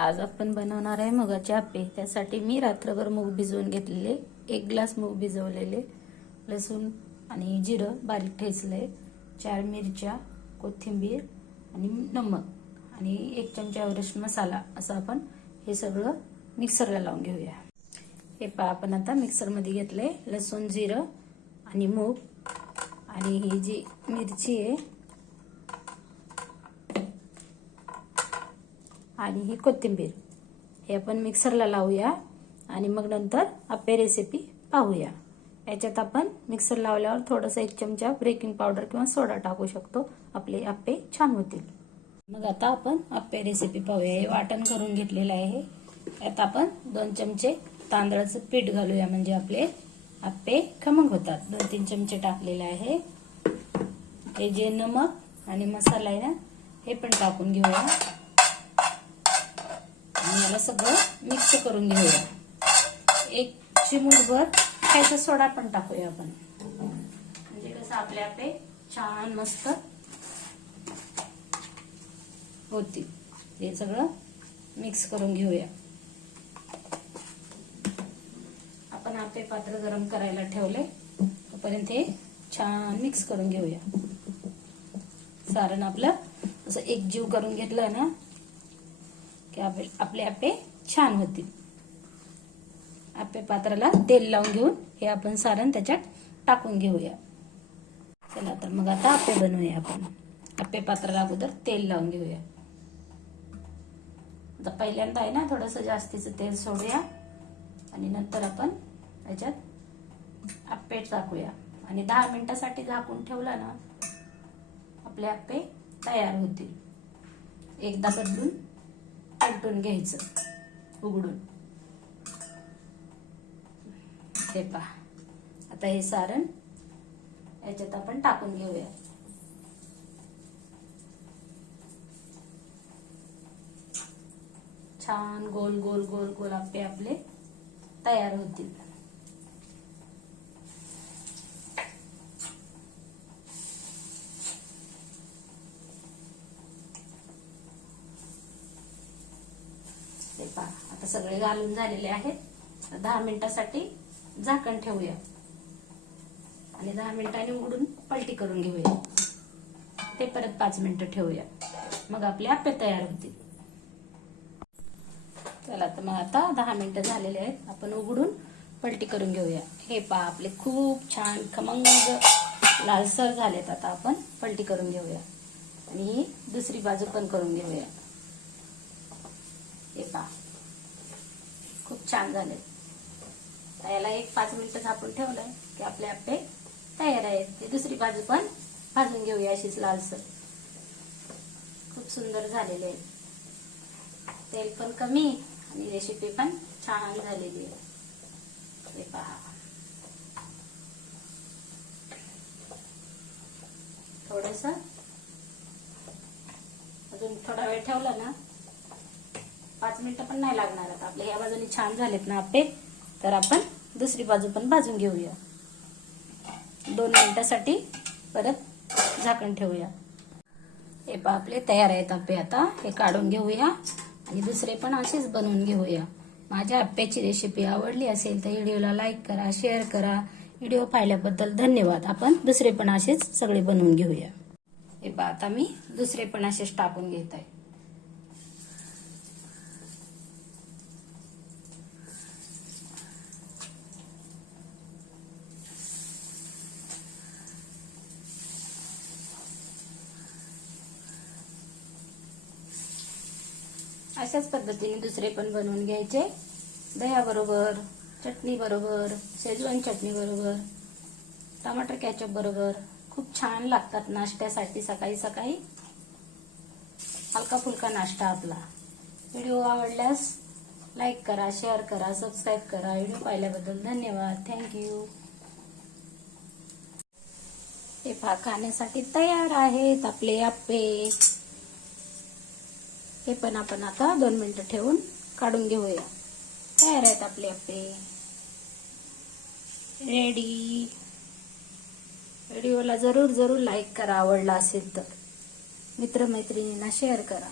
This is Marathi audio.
आज आपण बनवणार आहे मुगाचे आप्पे. त्यासाठी मी रात्रभर मूग भिजवून घेतलेले एक ग्लास मूग भिजवलेले लसूण आणि जिरं बारीक ठेचलंय चार मिरच्या कोथिंबीर आणि नमक आणि एक चमचा एव्हरेस्ट मसाला असं आपण हे सगळं मिक्सरला लावून घेऊया. हे पा आपण आता मिक्सरमध्ये घेतलंय लसूण जिरं आणि मूग आणि ही जी मिरची आहे आणि ही कोथिंबीर. हे आपण मिक्सरला लावूया आणि मग नंतर आपली रेसिपी पाहूया. याच्यात आपण मिक्सर लावल्यावर थोडंसं एक चमचा बेकिंग पावडर किंवा सोडा टाकू शकतो. आपले आप्पे छान होतील. मग आता आपण आप्पे रेसिपी पाहूया. हे वाटण करून घेतलेलं आहे. यात आपण दोन चमचे तांदळाचं पीठ घालूया. म्हणजे आपले आप्पे खमंग होतात. दोन तीन चमचे टाकलेले आहे. हे जे नमक आणि मसाला आहे ना हे पण टाकून घेऊया. आणि याला सगळं मिक्स करून घेऊया. एक चिमूटभर खायचा सोडा पण टाकूया आपण. म्हणजे कसं आपल्या आपे छान मस्त होतील हे सगळं मिक्स करून घेऊया. आपण आपले पात्र गरम करायला ठेवले. तोपर्यंत हे छान मिक्स करून घेऊया. सारण आपलं असं एकजीव करून घेतलं ना की आपले आपले आप्पे छान होतील. आप्पे पात्राला तेल लावून घेऊन हे आपण सारण त्याच्यात टाकून घेऊया. चला तर मग आता आप्पे बनवूया आपण. आपे पात्राला अगोदर तेल लावून घेऊया. आता पहिल्यांदा आहे ना थोडस जास्तीचं तेल सोडूया आणि नंतर आपण त्याच्यात आप्पे टाकूया. आणि दहा मिनिटासाठी झाकून ठेवला ना आपले आप्पे तयार होतील. एकदा बदलून पलटून घ्यायचं. उघडून. हे पहा. आता हे सारण याच्यात आपण टाकून घेऊया. छान गोल गोल गोल गोल आप्पे आपले तयार होतील. पहा आता सगळे घालून झालेले आहेत. दहा मिनिटासाठी झाकण ठेवूया. आणि दहा मिनिटांनी उघडून पलटी करून घेऊया. ते परत पाच मिनिटं ठेवूया. मग आपले आपे तयार होतील. चला तर मग आता दहा मिनिटं झालेले आहेत. आपण उघडून पलटी करून घेऊया. हे पहा आपले खूप छान खमंग लालसर झालेत आता आपण. पलटी करून घेऊया. आणि ही दुसरी बाजू पण करून घेऊया. हे पहा. खूप छान झाले. याला एक पाच मिनिटं झापून ठेवलंय की आपले आपले तयार आहेत. ती दुसरी बाजू पण भाजून घेऊया अशीच लालसर. खूप सुंदर झालेले आहेत. तेल पण कमी आणि रेसिपी पण छान झालेली आहे. पहा. थोडस अजून थोडा वेळ ठेवला ना पाच मिनिटं पण नाही लागणार आता. आपल्या या बाजूने छान झालेत ना आपले. तर आपण दुसरी बाजू पण भाजून घेऊया. दोन मिनिटासाठी परत झाकण ठेवूया. हे पा आपले तयार आहेत आप्पे आता. हे काढून घेऊया. आणि दुसरे पण असेच बनवून घेऊया. माझ्या आप्याची रेसिपी आवडली असेल तर व्हिडिओला लाईक करा शेअर करा. व्हिडिओ पाहिल्याबद्दल धन्यवाद. आपण दुसरे पण असेच सगळे बनवून घेऊया. हे पा आता मी दुसरे पण असेच टाकून घेत आहे. अशाच पद्धतीने दुसरे पण बनवून घ्यायचे. दह्याबरोबर चटणी बरोबर शेजवान चटणी बरोबर टमाटर कॅचअप बरोबर. खूप छान लागतात नाश्त्यासाठी सकाळी सकाळी. हलका फुलका नाश्ता आपला. व्हिडिओ आवडल्यास लाईक करा शेअर करा सबस्क्राईब करा. व्हिडिओ पाहिल्याबद्दल धन्यवाद. थँक्यू हे पहा खाण्यासाठी तयार आहेत आपले आप्पे. हे पण आपण आता दोन मिनिटं ठेवून काढून घेऊया. तयार आहेत आपले आपले. रेडी व्हिडिओला जरूर जरूर लाईक करा आवडला असेल तर. मित्रमैत्रिणींना शेअर करा.